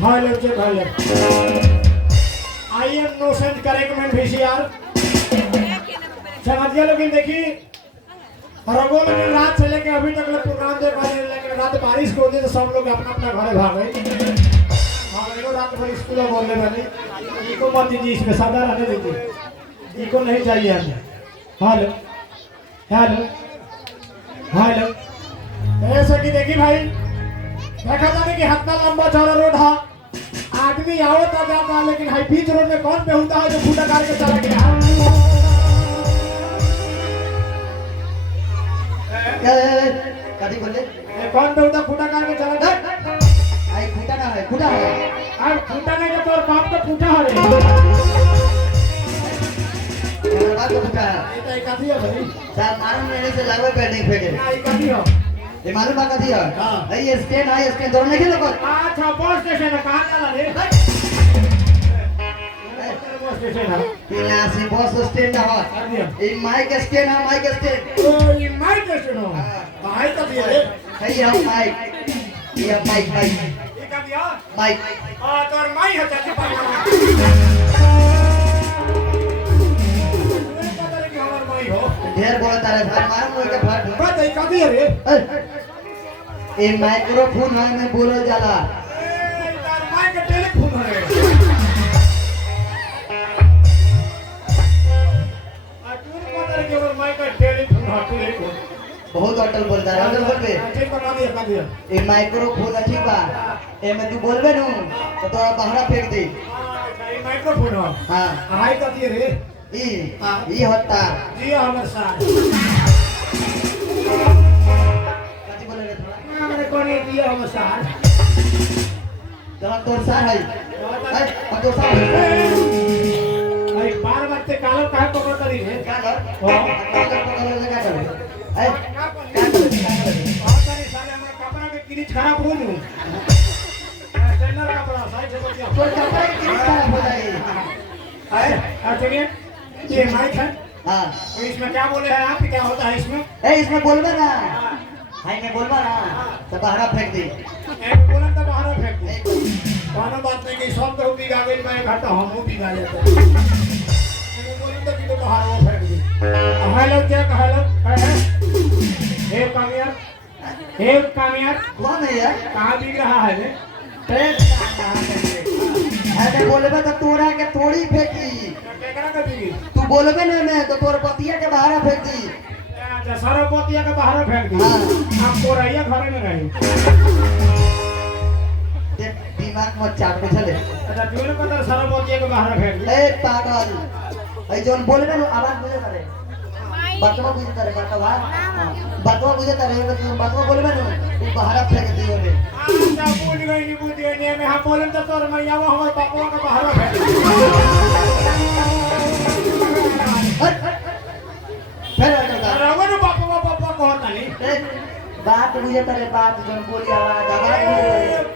Hello. I am no sense correct man VCR. समझ गया लेकिन देखिए रगों में रात से लेके अभी तक लोग प्रोग्राम देख रहे हैं लेकिन रात बारिश को होती तो सब लोग अपना अपना घर भाग गए। हाँ देखो रात भर स्कूल बोलने वाली इको मत दीजिए इसमें सादा रहने दीजिए इको नहीं चाहिए हमें। हेलो ऐसा कि देखिए भाई देखा था कि हत्ता लंबा चौड़ा रोड है आदमी आवता जाता लेकिन हाई बीच रोड में कौन बेहुदा है जो फूटा कार के चला गया। कभी बोले कौन बेहुदा फूटा कार के चला गया। आई फूटा ना है फूटा है अब फूटा नहीं तो तोर बाप का फूटा है रे मेरा बात तो फूटा है ये तो एक आदमी है भाई साहब मालूम मेरे से लागू पेंडिंग फेंके ना एक आदमी हो ये मालूम बात कथी है हां भाई ये स्टैंड दोनों नहीं लोग अच्छा बस स्टेशन है कहां चला रे बस स्टेशन है यहाँ से बस स्टैंड है ये माइक स्टैंड है माइक स्टैंड ओ ये माइक स्टेशन हो भाई तो दिया रे है ये माइक ये माइक ये का दिया माइक हां तोर माई है चाची पानी ढेर बोलता है भाई मारो मुझे फट बात है का दिया रे ये माइक्रोफोन है मैं बोलो जाला ए तार माई का टेलीफोन है अटूर पता के और माई का टेलीफोन बहुत अटल बोलता है अटल बोल पे ठीक बता दिया ये माइक्रोफोन है ठीक बा ए में तू बोलबे नु तो तोरा बाहर फेंक दे ये माइक्रोफोन हो हां हाय का दिया रे ई होता जी हमर साथ कथी बोले रे थोड़ा हमरे कोने दिया हमर साथ जवान तोर सार है और तोर सार भाई बार बार ते कालो काहे पकड़ करी रे क्या कर हां पकड़ लगा कर ए क्या बहुत सारे सारे हमरा कपड़ा के किरीच खराब हो नु स्टैंडर्ड कपड़ा साइड से बचिया तोर कपड़ा की खराब हो जाए है चलिए ये माइक है हां तो इसमें क्या बोले हैं आप क्या होता है इसमें ए इसमें बोलबे ना हाय में बोलबा ना तो बाहर फेंक दे एक बोलन तो बाहर फेंक दे कोनो बात नहीं कि सब तो बिगा गई मैं घाटा हम बिगा जाते एक बोलन तो कि तो बाहर वो फेंक दे हेलो क्या हेलो है एक कामियार कौन है यार कहां बिक रहा है रे ऐसे बोलबे तो तोरा के थोड़ी फेंकी केकरा के बिकी तू बोलबे ना मैं तो तोर पतिया के बाहर फेंक दी अच्छा सरपतिया के बाहर फेंक दी आप कोरैया घर में रही ते दिमाग मत चाट बुझले अच्छा तूने पता सरपतिया के बाहर फेंक दी ए पागल ए जोन बोलबे ना आवाज बुझे करे बतवा बुझे करे बतवा बुझे करे बतवा बोलबे ना तू बाहर फेंक दी ओने अच्छा बुझ गई नहीं मैं हम बोलन तो तोर मैया हमर पापा के बाहर फेंक दी फिर हटो रवन पापा कहता नहीं बात बुझे करे बात जोन बोली आवाज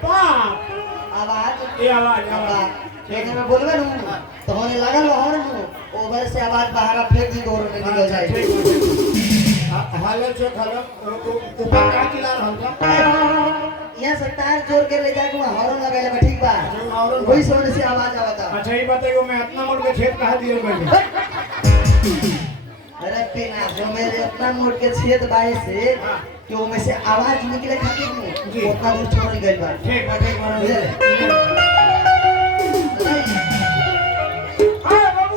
बाप आवाज ये आवाज एक में बोलबे नु तो होने लागल बाहर नु ओवर से आवाज बाहर फेंक दी दोनों में निकल जाए हाले जो खलो ऊपर का चिल्ला रहल बा यहाँ से तार जोड़ के ले जाके वहाँ हॉर्न लगाए बा ठीक बा वही सोने से आवाज आवता अच्छा ये बताइए मैं इतना मोड़ के छेद कहा दिए मैंने अरे बिना जो मेरे उतना मोड़ के छेद बाए से कि वो में से आवाज निकले खातिर नहीं उतना दूर छोड़ गई बा ठीक है हाय बाबू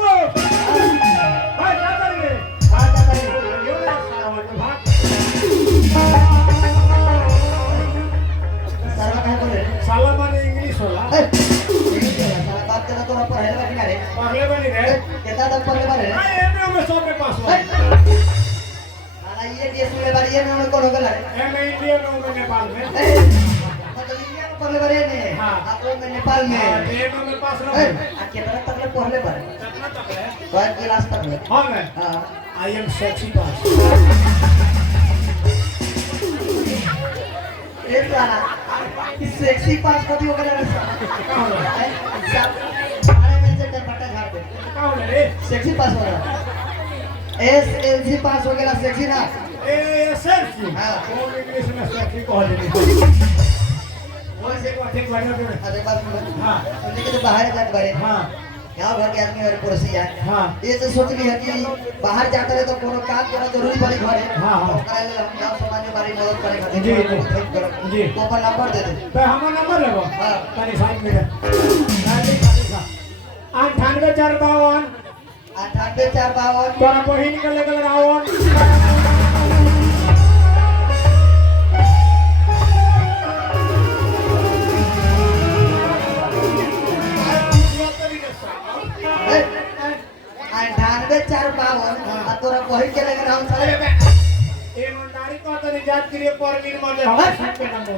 हाय क्या कर रहे हाय क्या कर रहे यो ना सारा मतलब भाग सारा कहाँ बोले साला माने इंग्लिश होला सारा बात करना तो आप पढ़े लगा किनारे पढ़ले बनी रे कितना तक पढ़ले बारे हाय एमए में 100 के पास हो साला ये डीएस में बारे ये में कौन होगा एमए इंडिया में नेपाल में मतलब इंडिया में पढ़ले बारे ने हां आप में नेपाल में एमए में पास रहो आ कितना तक ले पढ़ले बारे कितना तक है कौन क्लास तक ले हां मैं हां आई एम सेक्सी पास ये साला इस सेक्सी पास को भी होगा ना सारे में से डपटा झाड़ दे कौन है रे सेक्सी पास हो रहा एसएलसी पास हो गया सेक्सी ना ए सेक्सी हां कौन इंग्लिश में सेक्सी कह देनी कोई से को ठीक बैठो के अरे बात सुनो हां सुनने के तो बाहर जात बड़े हां यहाँ घर के आदमी और पड़ोसी है हां ये से सोच ली है कि बाहर जाता रहे तो कोनो काम करना जरूरी पड़ी घरे हां हां कल हम गांव समाज में हमारी मदद करे खातिर जी, जी जी। वो अपन नंबर दे दे तो हमर नंबर लेबो हां तनी साइन में राजी का 98 98 452 तोरा बहिन के लेकर रावण अंठानवे 452 तोरा बहिन के लगे हम चले ईमानदारी को तो निजात के लिए परमीन माने हम सब पे नंबर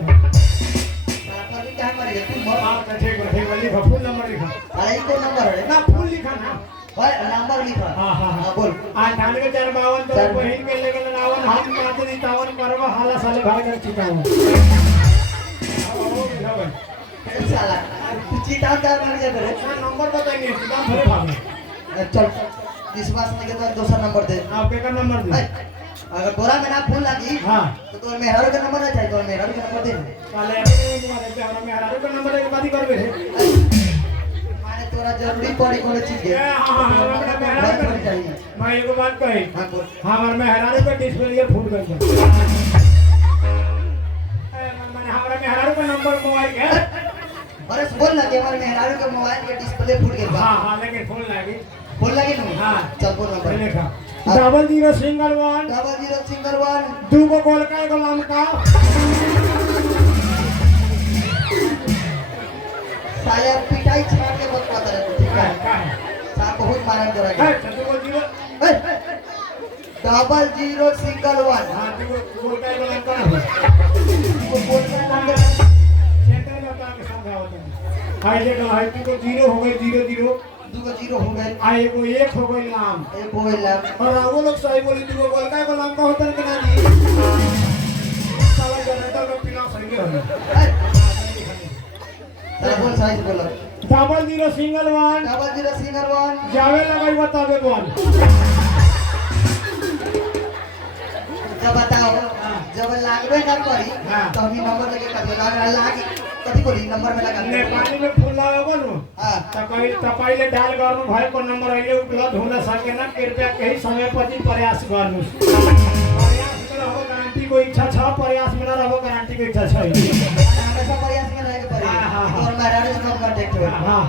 पर भी क्या करेगा तू मोर हां तो ठीक है लिखा फुल नंबर लिखा अरे ई को नंबर है ना फुल लिखा ना भाई नंबर लिखा हां हां हां बोल 98 452 तो बहिन के लेकर रावण हम काते दी तावन करवा हाला साले भाग कर चिताऊं साला तू चीता चार मार जा करे ना नंबर बताएंगे चिताऊं थोड़े भाग चल विश्वास नहीं के तो दूसरा नंबर दे आप का नंबर दे अगर तोरा में ना फोन लगी हां तो तोर मेहरारू का नंबर ना चाहिए तोर मेहरारू का नंबर दे साले अभी तुम्हारे पे हमरा में हरारू का नंबर एक बात करबे रे माने तोरा जरूरी पड़ी कोनो चीज के हां हमरा में हरारू चाहिए मैं एगो बात कही हां बोल हमार में हरारू का डिस्प्ले फूट गइल माने हमरा में हरारू का नंबर मोबाइल के अरे बोल ना कि हमारे मेहरारू के मोबाइल के डिस्प्ले फूट गया बा हां हां लेकिन फोन लागी बोल लगी ना हां चल बोल नंबर लिखा 00 सिंगल 1 00 सिंगल 1 दू गो गोल का एगो लमका साले पिटाई छाड़ के मत पता रहे ठीक है का है सा बहुत मारन करा है के दू गो जीरो 00 सिंगल 1 हां दू गो गोल का एगो लमका वो बोल का नंबर सेंटर में बता के समझाओ तुम हाय देखो हाय दू गो जीरो हो गए 00 2 0 हो गए आ एगो 1 हो गई नाम एक हो गया और वो लोग सही बोली दू गो गोल का एगो लमका होता है कि ना जी साला जनरेटर में पीना सही हो चल बोल सही बोल 00 सिंगल 1 00 सिंगल 1 जावे लगाई बतावे बोल जब बताओ जब लागबे ना करी हाँ। तो हम नंबर लेके कभी लागी कथी बोली नंबर में लगा नेपाली में फूल लगाबो नु हां तपाईले डायल गर्नु भएको नम्बर अहिले उपलब्ध हुन सकेन कृपया केही समयपछि प्रयास गर्नु प्रयास रहबो गारन्टीको इच्छा छ प्रयास में रहबो गारन्टीको इच्छा छैन हमेशा प्रयास में रहेके पड़ी हाँ, हाँ, हाँ। और मेहरारू से कब कांटेक्ट हो हां हां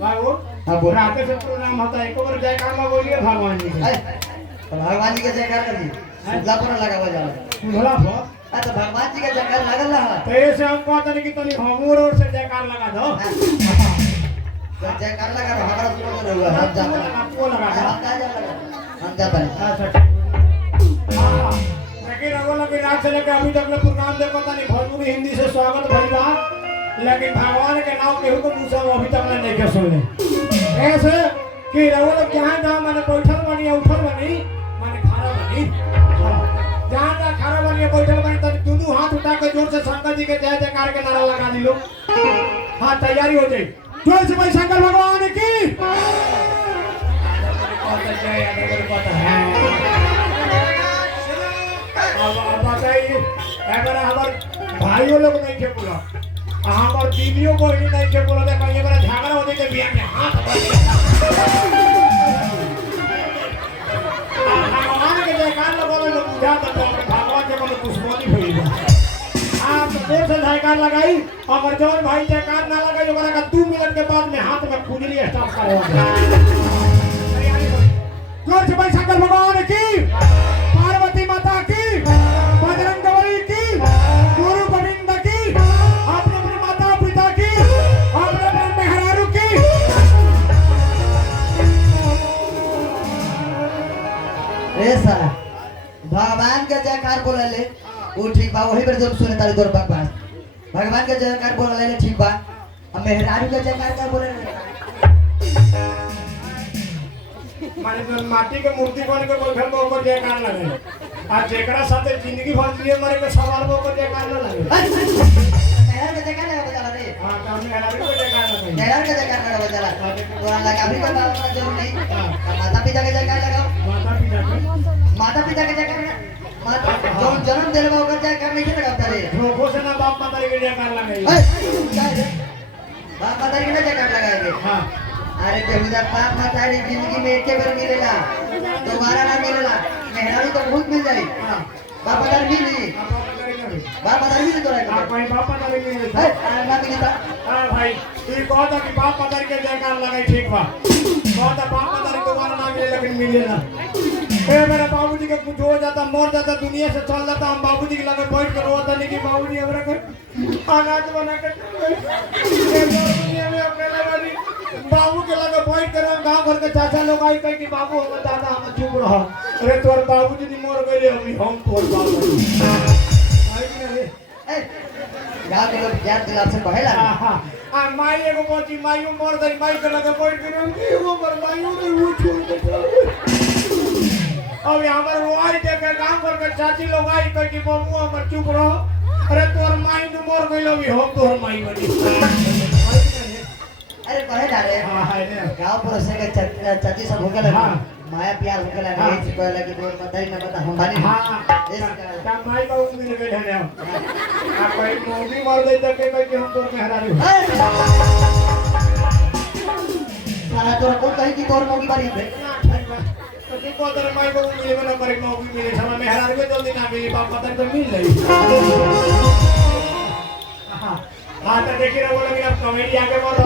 बाबू हाँ, बोल। रात से प्रोग्राम होता है एक बार जयकार में बोलिए भगवान जी के तो भगवान जी के जयकार करी सुधला पर लगावा जाला भोला भो तो भगवान जी का जयकार लगल रहा तो ऐसे हम कहते हैं कि तनी हमूर और से जयकार लगा दो तो जयकार लगा रहा हमारा सुन रहा हम जाता है आपको लगा दो हम का जा लगा हम जाता है अच्छा हां लेकिन अगला के रात से लेकर अभी तक ले प्रोग्राम देखो तनी भोजपुरी हिंदी से स्वागत भइल बा लेकिन भगवान के नाम केहू को मुंह से अभी तक नहीं के सुनले ऐसे कि रउआ लोग जहां जहां माने बैठल बनी उठल बनी माने खड़ा बनी जहां जहां खड़ा बनी बैठल बनी तनी दोनों हाथ उठा के जोर से शंकर जी के जय जयकार के नारा लगा दी लो हां तैयारी हो जाए जोर से भाई शंकर भगवान की अब बताइए अगर हमार भाइयों लोग नहीं के बोला हमार दीदियों को ही नहीं के बोला देखो ये बड़ा झगड़ा होने के बिया के हाथ भगवान के जयकार लगावे लोग बुझा तो भगवान के कोनो दुश्मनी भइल बा आप जोर से जयकार लगाई अगर जौन भाई जयकार ना लगाई ओकरा का 2 मिनट के बाद में हाथ में खुजली स्टार्ट करवा जोर से भाई शंकर भगवान की पार्वती माता की बजरंग बली की गुरु गोविंद की अपने अपने माता पिता की अपने अपने मेहरारू की ए साला भगवान के जयकार बोले ले वो ठीक बा वही पर जब सुने तारी दौर भगवान भगवान के जयकार बोले ले ठीक बा हम मेहरारू के जयकार का बोले माने जो माटी के मूर्ति बन के बैठल बा ओकर जयकार लगे आ जेकरा साथे जिंदगी भर लिए मरे के सवाल बा ओकर जयकार ना लगे मेहरारू के जयकार लगा बता रे हां काम में हरावे के जयकार लगे मेहरारू के जयकार लगा बता तोरा लगा भी बता जरूर नहीं माता पिता के जयकार लगाओ माता पिता के जयकार माता जो जन्म देले बा ओकर जयकार नहीं लगाता रे धोखो से ना बाप माता के जयकार लगे बाप मतारी के ना जयकार लगाएंगे हाँ अरे बेहुदा बाप मतारी जिंदगी में एक बार मिलेला दोबारा ना मिलेला मेहरारू तो बहुत मिल जाई हाँ बाप मतारी मिली बाप मतारी मिली तो आप भाई बाप पता नहीं मिले ना मिली था हाँ भाई ये कहा था कि बाप पता के जयकार लगाई ठीक बा कहा था बाप पता दोबारा ना मिले लेकिन मिले ना ए मेरा बाबूजी का कुछ हो जाता मर जाता दुनिया से चल जाता हम बाबूजी के लगे बैठ कर रोता नहीं कि बाबूजी हमरा के अनाज बना के दुनिया में अकेला वाली बाबू के लगे बैठ कर हम गांव घर के चाचा लोग आई कह कि बाबू हम दादा हम चुप रहो अरे तोर बाबूजी नहीं मर गए अभी हम तोर बाबू आई कि रे ए गांव के लोग याद दिला से कहेला आ माई एगो मोची माईओ मर गई माई के लगे बैठ कर हम एगो मर माईओ ने वो छोड़ के अब हमारे रोआई देखे काम करके चाची लोग आई कह कि बबू हमर चुप रहो अरे तोर माई ने मर गइल अभी हम तोर माई बनी अरे कहे ना रे हां हाय रे गांव पर से के चाची सब होके लगे हाँ। माया प्यार होके लगे हाँ। ये कहे लगे तोर मतारी में बता हम बानी हां ता माई बाबू मिल गए धने आ कोई मोगी मर गई त के कह कि हम तोर मेहरारू साला तोर को कही कि तोर मोगी बारी है तो की को तेरे माई बाबू मिले ना करे मोगी मिले समय मेहरारू के जल्दी ना मिली बाप पता तो मिल गई हां तो देखिए बोलोगे आप कमेडी आगे बोलो